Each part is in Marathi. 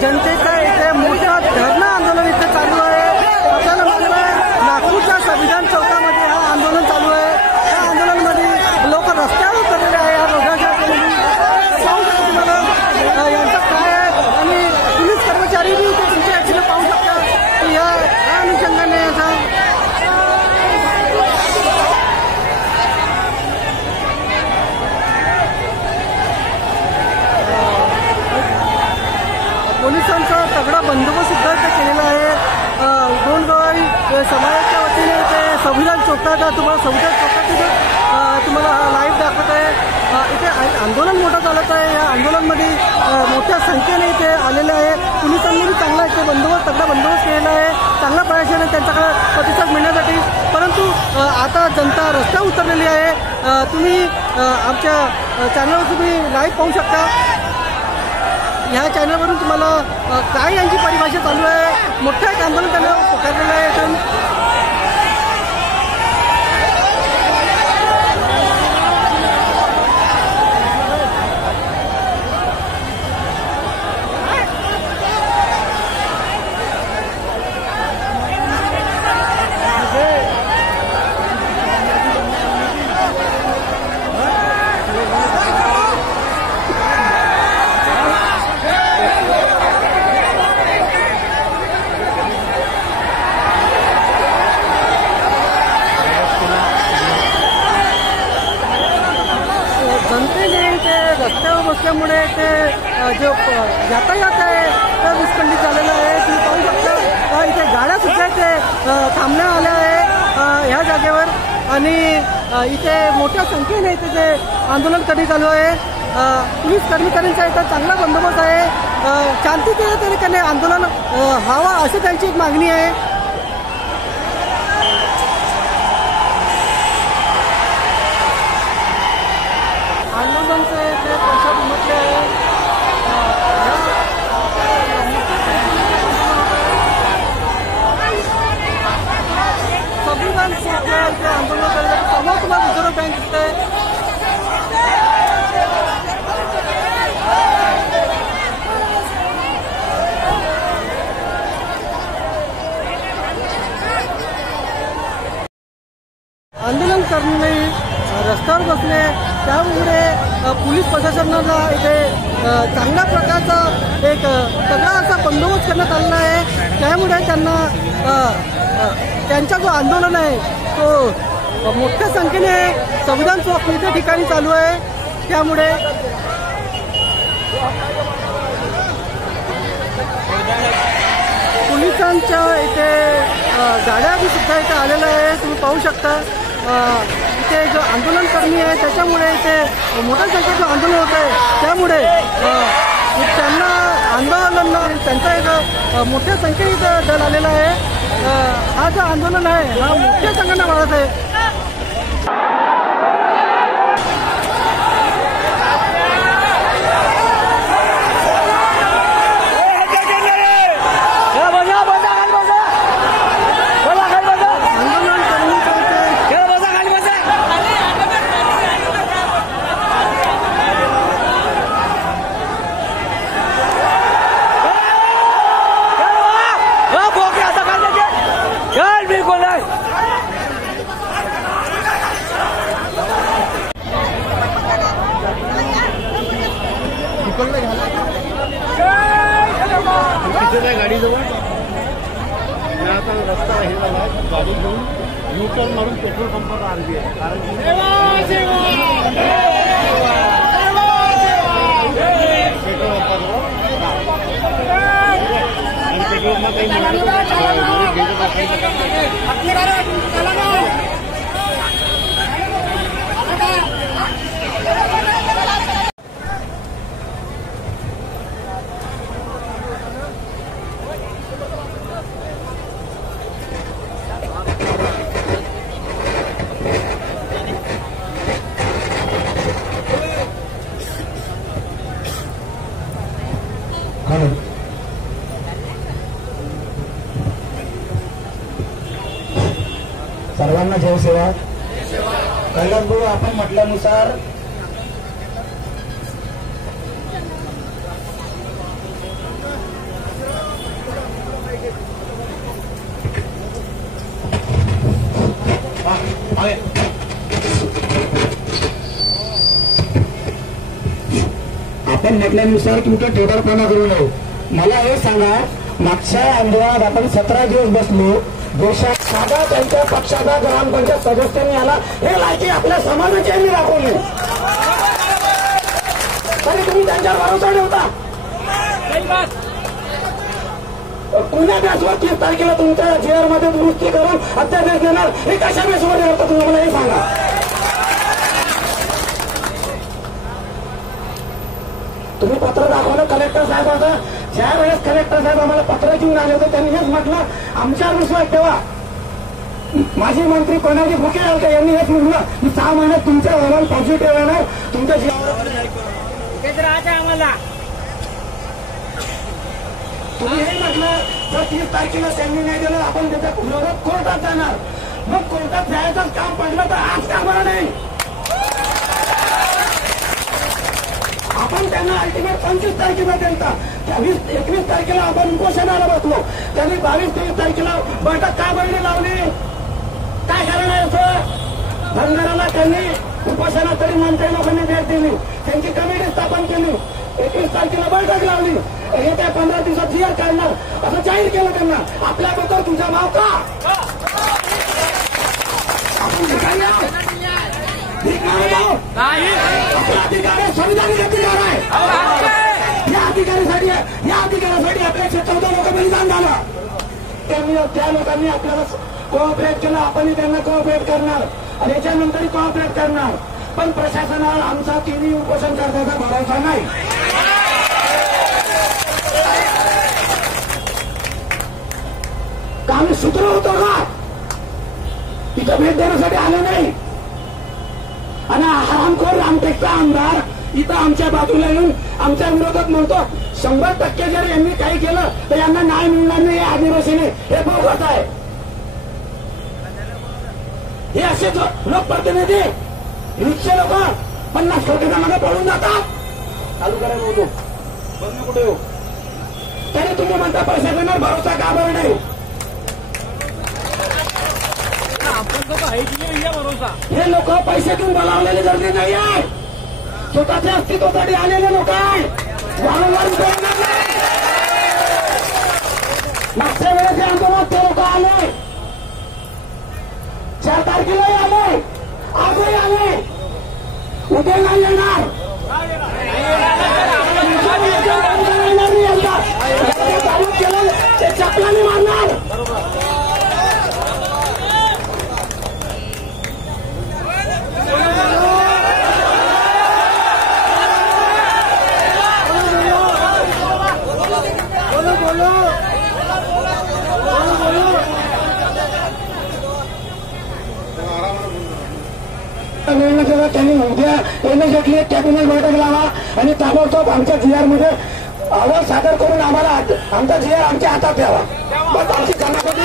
जनतेचा इथे मोठा धरणं आंदोलन इथे चालू आहे। आपल्याला मालूम आहे नागपूरच्या संविधान चौकामध्ये हा आंदोलन चालू आहे। या आंदोलनामध्ये लोक रस्त्यावर उतरलेले आहे। या रोगाच्या पाहू शकता तुम्हाला यांचं काय आहे आणि पोलीस कर्मचारी बी इथे तुमच्या ॲक्च्युली पाहू शकता की या अनुषंगाने याचा पोलिसांचा तगडा बंदोबस्त सुद्धा इथे केलेला आहे। दोन गवाई समाजाच्या वतीने इथे संविधान चौकात तुम्हाला संविधान चौकात तुम्हाला लाईव्ह दाखवत आहे। इथे आंदोलन मोठं चालत आहे। या आंदोलनामध्ये मोठ्या संख्येने इथे आलेले आहे। पोलिसांनी चांगला इथे तगडा बंदोबस्त केलेला आहे। चांगला प्रशासन आहे त्यांच्याकडे प्रतिसाद मिळण्यासाठी। परंतु आता जनता रस्त्यावर उतरलेली आहे। तुम्ही आमच्या चॅनलवर तुम्ही लाईव्ह पाहू शकता। ह्या चॅनलवरून तुम्हाला काय यांची परिभाषा चालू आहे। मोठं एक आंदोलन त्यांना पुकारलेलं आहे। जनतेने ते रस्त्यावर बसल्यामुळे ते जो यातायात आहे ते विस्कळीत झालेलं आहे। तुम्ही पाहू शकता इथे गाड्या सुद्धा इथे थांबण्यात आल्या आहे ह्या जागेवर आणि इथे मोठ्या संख्येने इथे ते आंदोलन कधी चालू आहे। पोलीस कर्मचाऱ्यांचा इथं चांगला बंदोबस्त आहे। शांततेच्या तरीकेने आंदोलन व्हावा अशी त्यांची एक मागणी आहे। आंदोलनचे ते प्रसाद उमटले आहे। संविधान चौकात आंदोलन करण्यासाठी समोर तुम्हाला रिझर्व्ह बँक दिसते। आंदोलन करणे रस्त्यावर बसणे त्यामुळे पोलीस प्रशासनाला इथे चांगल्या प्रकारचा एक तगडा असा बंदोबस्त करण्यात आलेला आहे। त्यामुळे त्यांना त्यांचा जो आंदोलन आहे तो मोठ्या संख्येने संविधान चौक त्या ठिकाणी चालू आहे। त्यामुळे पोलिसांच्या इथे गाड्या बी सुद्धा इथे आलेल्या आहे। तुम्ही पाहू शकता इथे जो आंदोलनकर्मी आहे त्याच्यामुळे इथे मोठ्या संख्येचं आंदोलन होत आहे। त्यामुळे त्यांना आंदोलन त्यांचा एक मोठ्या संख्येने इथं दल आलेला आहे। हा जो आंदोलन आहे हा मोठ्या संख्येनं वाढत आहे। गाडीजवळ आता रस्ता हे झाला गाडी घेऊन यू टर्न मारून पेट्रोल पंपावर आणली आहे। कारण पेट्रोल पंपाजवळ आणि पेट्रोलला काही सर्वांना जय सेवा। कल्याणभाऊ आपण म्हटल्यानुसार आपण म्हटल्यानुसार तुमचं ठोकरपणा करू नये. मला हे सांगा, मागच्या आंदोलनात आपण 17 दिवस बसलो. देशात साधा त्यांच्या पक्षाचा ग्रामपंचायत सदस्यांनी आला, हे लायकी आपल्या समाजाची यांनी दाखवली, तरी तुम्ही त्यांच्यावर भरोसा ठेवता. पुण्या बॅचवर 30 तारखेला तुमच्या जेअरमध्ये दुरुस्ती करून अध्यादेश देणार, हे कशा बेसवर होतं तुम्ही मला हे सांगा. तुम्ही पत्र दाखवलं कलेक्टर साहेबांचं. ज्या वेळेस कलेक्टर साहेब आम्हाला पत्र घेऊन आले होते त्यांनी हेच म्हटलं, आमच्यावर विश्वास ठेवा. माजी मंत्री कोणाजी भुके होते, यांनी हेच म्हटलं की 6 महिन्यात तुमच्या अहवाल पॉझिटिव्ह येणार, तुमच्या जीवावर आम्हाला. तुम्ही हे म्हटलं जर 30 तारखेला त्यांनी नाही दिलं आपण त्याच्या विरोधात कोर्टात जाणार. मग कोर्टात जायचंच काम पडलं तर आज का बरं नाही. आपण त्यांना अल्टिमेट 25 तारखेला दिलता, 21 तारखेला आपण उपोषणाला बसलो. त्यांनी 22-23 तारखेला बैठक का बरणी लावली, काय कारण आहे असं. धनगराला त्यांनी उपोषणा तरी मंत्री लोकांनी भेट दिली, त्यांची कमिटी स्थापन केली, 21 तारखेला बैठक लावली. येत्या 15 दिवसात जीआर काढणार असं जाहीर केलं त्यांना. आपल्याबद्दल तुझा भाव का. आपण ठिकाणी आपला अधिकार आहे, संविधानिक अधिकार आहे. या अधिकारासाठी आपल्या 14 लोक बलिदान झालं. त्यांनी त्या लोकांनी आपल्याला कोऑपरेट केलं, आपणही त्यांना कोऑपरेट करणार आणि याच्यानंतरही कोऑपरेट करणार. पण प्रशासनाला आमचा तिन्ही उपोषण करण्याचा भरोसा नाही. का आम्ही सूत्र होतो का तिथं भेट देण्यासाठी आले नाही. आणि हरामखोर रामटेकचा आमदार इथं आमच्या बाजूला येऊन आमच्या विरोधात म्हणतो 100% जर यांनी काही केलं तर यांना न्याय मिळणार नाही. आदिवासीने हे बोगस आहे. हे असे लोकप्रतिनिधी रिक्षा लोक 50 कोटीच्या मागे पळून जातात. चालू करायला होतो बंद कुठे हो, तरी तुम्ही म्हणता प्रशासनावर भरोसा का बरं नाही. हे लोक पैसे देऊन बोलावलेले गर्दी नाही आहे, स्वतःच्या अस्तित्वासाठी आलेले लोक आहे. वारंवार मागच्या वेळेस आंदोलनात ते लोक आले, 4 तारखेलाही आले, आजही आले, उद्या नाही येणार. चालू केलं ते चपलाने मारणार. त्यांनी उद्या येण्यासाठी एक कॅबिनेट बैठक लावा आणि ताबडतोब आमच्या जीआर मध्ये अहवाल सादर करून आम्हाला आमचा जीआर आमच्या हातात द्यावा. बस आमची समाजाची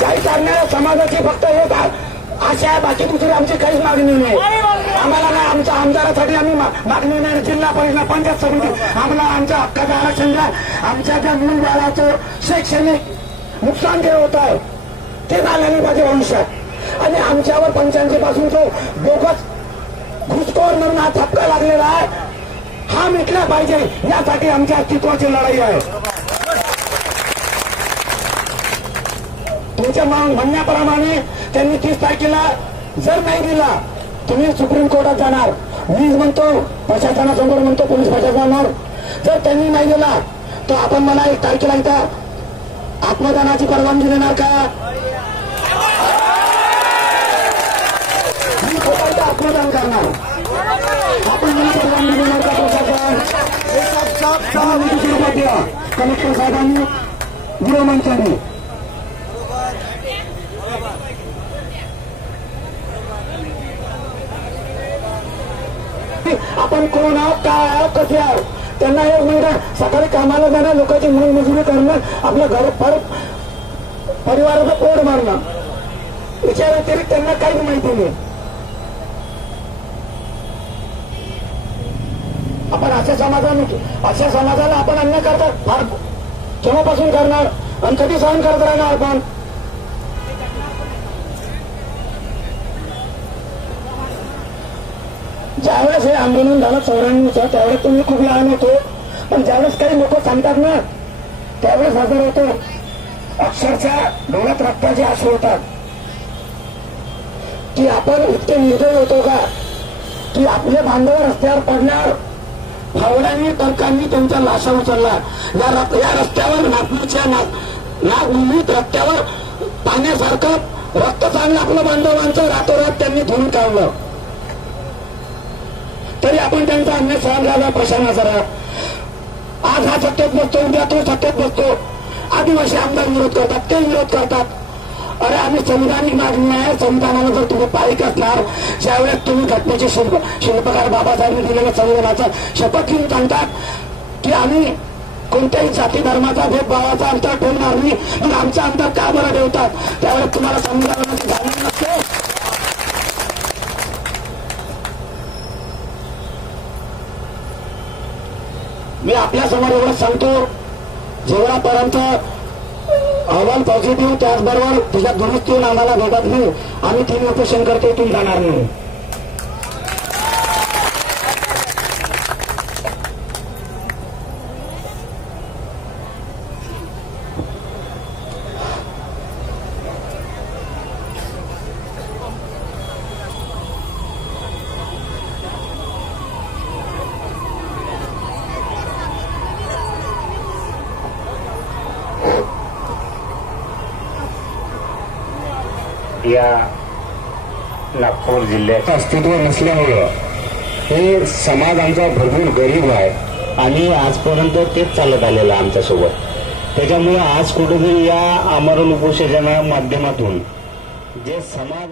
गाई चालणाऱ्या समाजाची फक्त एक आशा आहे, बाकी दुसरी आमची काहीच मागणी नाही. आम्हाला नाही, आमच्या आमदारासाठी आम्ही मागणी नाही. जिल्हा परिषद पंचायत समिती आम्हाला आमच्या हक्काचं आरक्षण द्या. आमच्या ज्या मूल बाळाचं शैक्षणिक नुकसान जे होत आहे ते झालं नाही पाहिजे भविष्यात. आणि आमच्यावर 85 पासून जो बोगस घुसखोर म्हणून हा धक्का लागलेला आहे हा मिटला पाहिजे. यासाठी आमच्या अस्तित्वाची लढाई आहे. तुमच्या म्हणण्याप्रमाणे त्यांनी 30 तारखेला जर नाही दिला तुम्ही सुप्रीम कोर्टात जाणार. मी म्हणतो प्रशासनासमोर म्हणतो पोलीस प्रशासनावर जर त्यांनी नाही दिला तर आपण मला 1 तारखेला इथं आत्मदानाची परवानगी देणार का. मी स्वतः आत्मदान करणार. आपण मला परवानगी देणार का प्रशासन. कलेक्टर साहेबांनी गृहमंत्र्यांनी आपण कोण आहोत, काय आहोत, कसे आहोत. त्यांना एक मिनिट सकाळी कामाला जाणार, लोकांची मोलमजुरी करणं, आपलं घर परिवाराचं पोट मारणं, याच्या व्यतिरिक्त त्यांना काहीच माहिती नाही. आपण अशा समाजाला आपण अन्याय करतात फार केव्हापासून करणार आणि कधी सहन करत राहणार आपण. ज्यावेळेस हे आंदोलन झालं 94चं त्यावेळेस तुम्ही खूप लहान होतो, पण ज्यावेळेस काही लोक सांगतात ना त्यावेळेस हजर होतो. अक्षरशः डोळ्यात रक्ताचे आसू होतात की आपण इतके निर्दयी होतो का की आपले बांधव रस्त्यावर पडणार, फावड्यांनी टरकांनी त्यांच्या लाशा उचलला. या रस्त्यावर नागपूरच्या नागमुंबईत रस्त्यावर पाण्यासारखं रक्त चाललं आपलं बांधवांचं, रातोरात त्यांनी धुवून काढलं. तरी आपण त्यांचा अन्याय सहन झाला प्रशासनाचा. आज हा सत्तेत बसतो, उद्या तो सत्तेत बसतो. आदिवासी आमदार विरोध करतात, ते विरोध करतात. अरे आम्ही संविधानिक मागणी आहे, संविधानाला जर तुम्ही पारिक असणार, ज्यावेळेस तुम्ही घटनेचे शिल्पकार बाबासाहेबांनी दिलेल्या संविधानाचा शपथ घेऊन सांगतात की आम्ही कोणत्याही जाती धर्माचा भेदभावाचा अंतर ठेवणार नाही, पण आमचा अंतर का बरं ठेवतात? त्यावेळेस तुम्हाला संविधानाची जाणीव नसते. मी आपल्या समोर एवढंच सांगतो, जेवढापर्यंत अहवाल पॉझिटिव्ह त्याचबरोबर त्याच्या दुरुस्तीहून आम्हाला भेटत नाही, आम्ही 3 उपोषण करतो, इथून जाणार नाही. या नागपूर जिल्ह्यात अस्तित्व नसल्यामुळं हे समाज आमचा भरपूर गरीब आहे आणि आजपर्यंत तेच चालत आलेलं आहे आमच्यासोबत. त्याच्यामुळे आज कुठेतरी या आमरण उपोषणाच्या माध्यमातून जे समाज